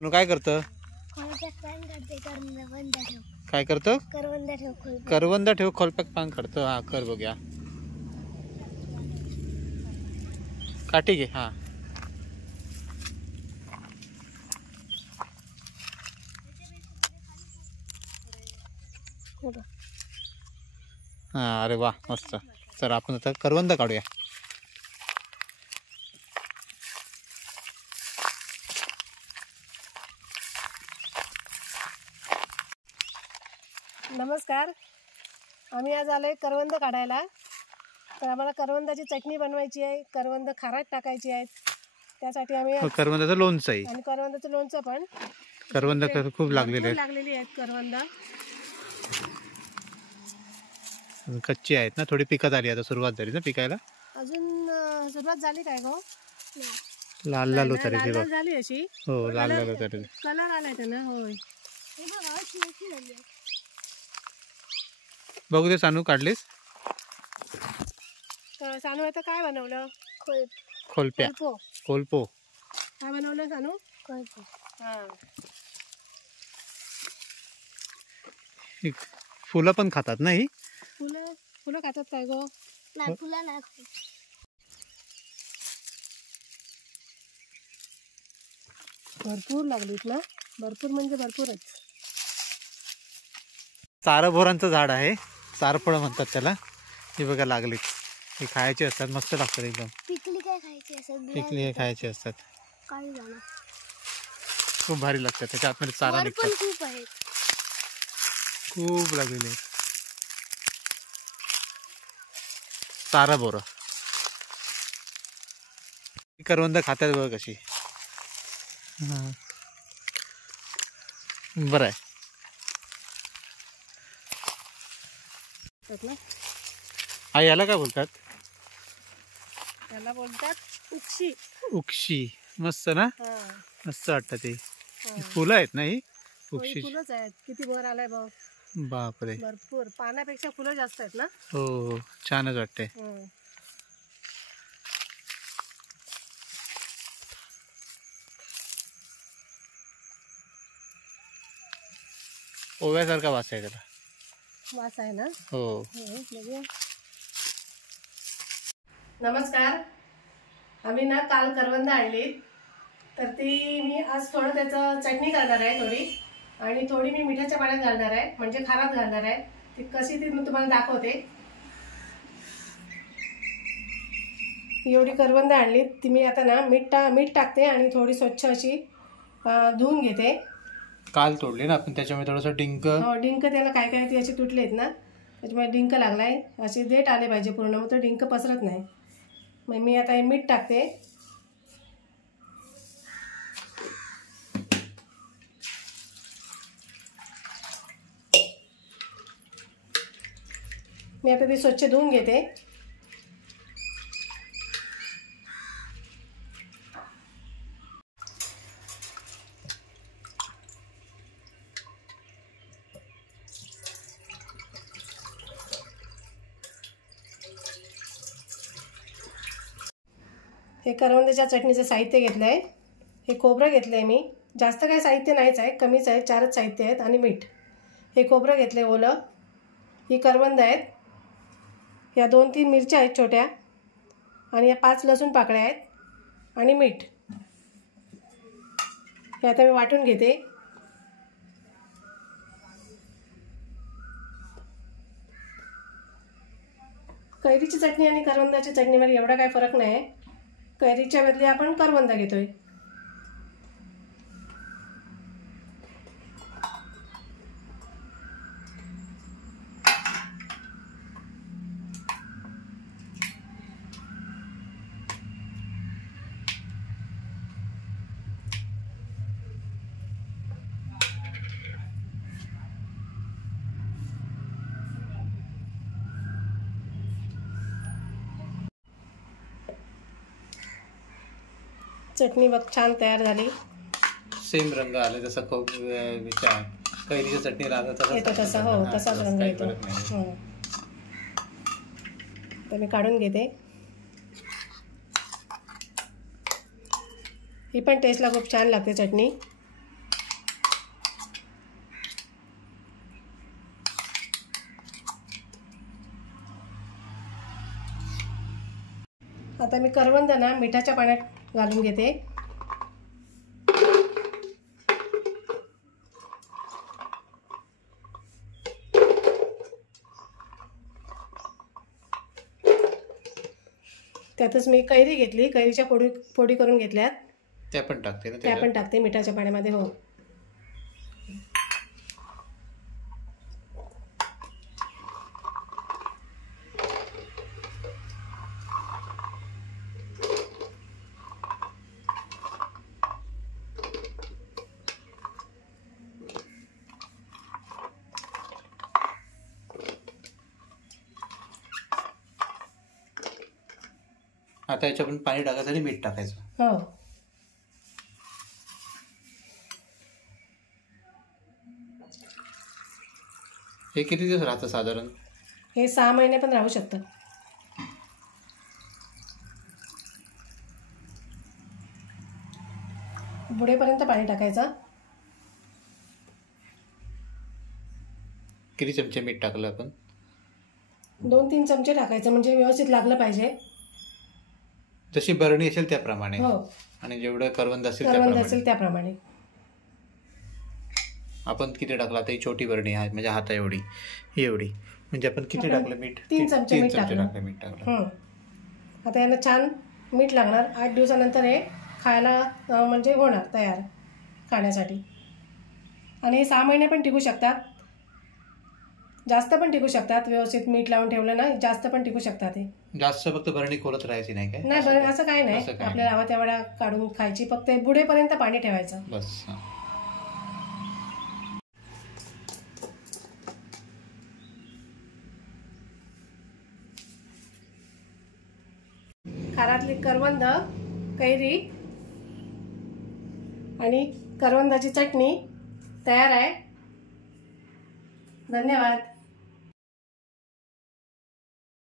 काय करतं? काय करतं? करवंदा ठेव खोलपॅक पान काढतं. हा कर बघूया. काठी घे. हा हा. अरे वा मस्त. चल आपण आता करवंद काढूया. नमस्कार. आम्ही आज आलोय करवंद काढायला. तर आम्हाला करवंदाची चटणी बनवायची आहे, करवंद खारात टाकायची आहेत. त्यासाठी आम्ही करवंदाचं लोणचं आहे आणि करवंदाचं लोणचं पण. करवंद खूप लागलेली आहेत करवंद. कच्ची आहेत ना, थोडी पिकत आली. आता सुरुवात झाली ना पिकायला. अजून सुरुवात झाली काय गो? लाल लाल उतरली ती बघ. झाली अशी. हो लाल लाल उतरली. कलर आलाय त्याला. होय बघू दे. सानू काढलीस? तर सानू आता काय बनवलं? खोलप्या. कोलपो. काय बनवलं सानू? हा. फुलं पण खातात ना ही? फुलं खातात काय गो? फुलं नाही. भरपूर लागलीत ना. भरपूर म्हणजे भरपूरच. चारभोरांचं झाड आहे. चारफळं म्हणतात त्याला. हे बघा लागलीत. हे खायचे असतात. मस्त लागतात एकदम. पिकली काय खायची असतात? पिकली हे खायचे असतात. काय झालं? खूप भारी लागतात. त्याच्या आतमध्ये चारा निघतात. खूप आहेत. खूप लागलेले आहेत. चारा बोरं. करवंद खातात बघ कशी. बरं आहे. हा याला काय बोलतात? त्याला बोलतात उक्षी. उक्षी. मस्त ना. मस्त वाटतं ते. फुलं आहेत ना ही उक्षी. फुलंच आहेत. किती भर आलाय बघ. बापरे. भरपूर. पानापेक्षा फुलं जास्त आहेत ना. हो छानच वाटते. ओव्यासारखा वास आहे त्याला. वास आहे ना. हो. नमस्कार. आम्ही ना काल करवंद आणली. तर ती मी आज थोडं त्याचं चटणी करणार आहे थोडी. आणि थोडी मी मिठाच्या पाण्यात घालणार आहे, म्हणजे खारात घालणार आहे. ती कशी ती मी तुम्हाला दाखवते. एवढी करवंद आणली ती मी आता ना मीठ टाकते आणि थोडी स्वच्छ अशी धुवून घेते. काल तोडले ना आपण, त्याच्यामुळे थोडंसं डिंक. हो डिंक त्याला काय काय ती अशी तुटलेत ना, त्याच्यामुळे डिंक लागलाय. असे देठ आले पाहिजे पूर्ण, मग तो डिंक पसरत नाही. मग मी आता हे मीठ टाकते. मी आता ती स्वच्छ धुवून घेते. हे करवंदाच्या चटणीचं साहित्य घेतलं आहे. हे खोबरं घेतलं आहे मी. जास्त काही साहित्य नाहीच आहे, कमीच आहे. 4च साहित्य आहेत आणि मीठ. हे खोबरं घेतलं आहे ओलं. ही करवंद आहेत. या 2-3 मिरच्या आहेत छोट्या. आणि या 5 लसूण पाकळ्या आहेत आणि मीठ. हे आता मी वाटून घेते. कैरीची चटणी आणि करवंदाच्या चटणीमध्ये एवढा काही फरक नाही आहे. कैरीच्या बदली आपण करवंद घेतोय. चटणी बघ छान तयार झाली. सेम रंग आले जसं कैरीची चटणी येतो तसा. हो तसाच रंग येतो. तर मी काढून घेते. ही पण टेस्टला खूप छान लागते चटणी. आता मी करवंद ना मिठाच्या पाण्यात घालून घेते. त्यातच मी कैरी घेतली, कैरीच्या फोडी करून घेतल्यात, त्या पण टाकते ना? त्या पण टाकते मिठाच्या पाण्यामध्ये. हो. आता याच्या पण पाणी टाकायचं आणि मीठ टाकायचं. हो. हे किती दिवस राहतं साधारण? हे 6 महिने पण राहू शकतं. बुडेपर्यंत पाणी टाकायचं. किती चमचे मीठ टाकलं आपण? 2-3 चमचे टाकायचं म्हणजे व्यवस्थित लागलं पाहिजे. जशी बरणी असेल त्याप्रमाणे. हो. आणि जेवढं करवंद असेल त्याप्रमाणे. आपण किती टाकला? आता ही छोटी बरणी आहे म्हणजे हाता एवढी, ही एवढी, म्हणजे आपण किती टाकलं मीठ? 3 चमचे मीठ टाकलं. मीठ टाकलं. आता यांना छान मीठ लागणार. 8 दिवसानंतर हे खायला म्हणजे होणार तयार खाण्यासाठी. आणि हे 6 महिने पण टिकू शकतात, जास्त पण टिकू शकतात. व्यवस्थित मीठ लावून ठेवलं ना जास्त पण टिकू शकतात. हे जास्त फक्त बरणी खोलत राहायची नाही काय? नाही, असं काही नाही. आपल्या हवा तेवढ्या काढून खायची, फक्त बुडेपर्यंत पाणी ठेवायचं बस. खारातली करवंद, कैरी आणि करवंदाची चटणी तयार आहे. धन्यवाद.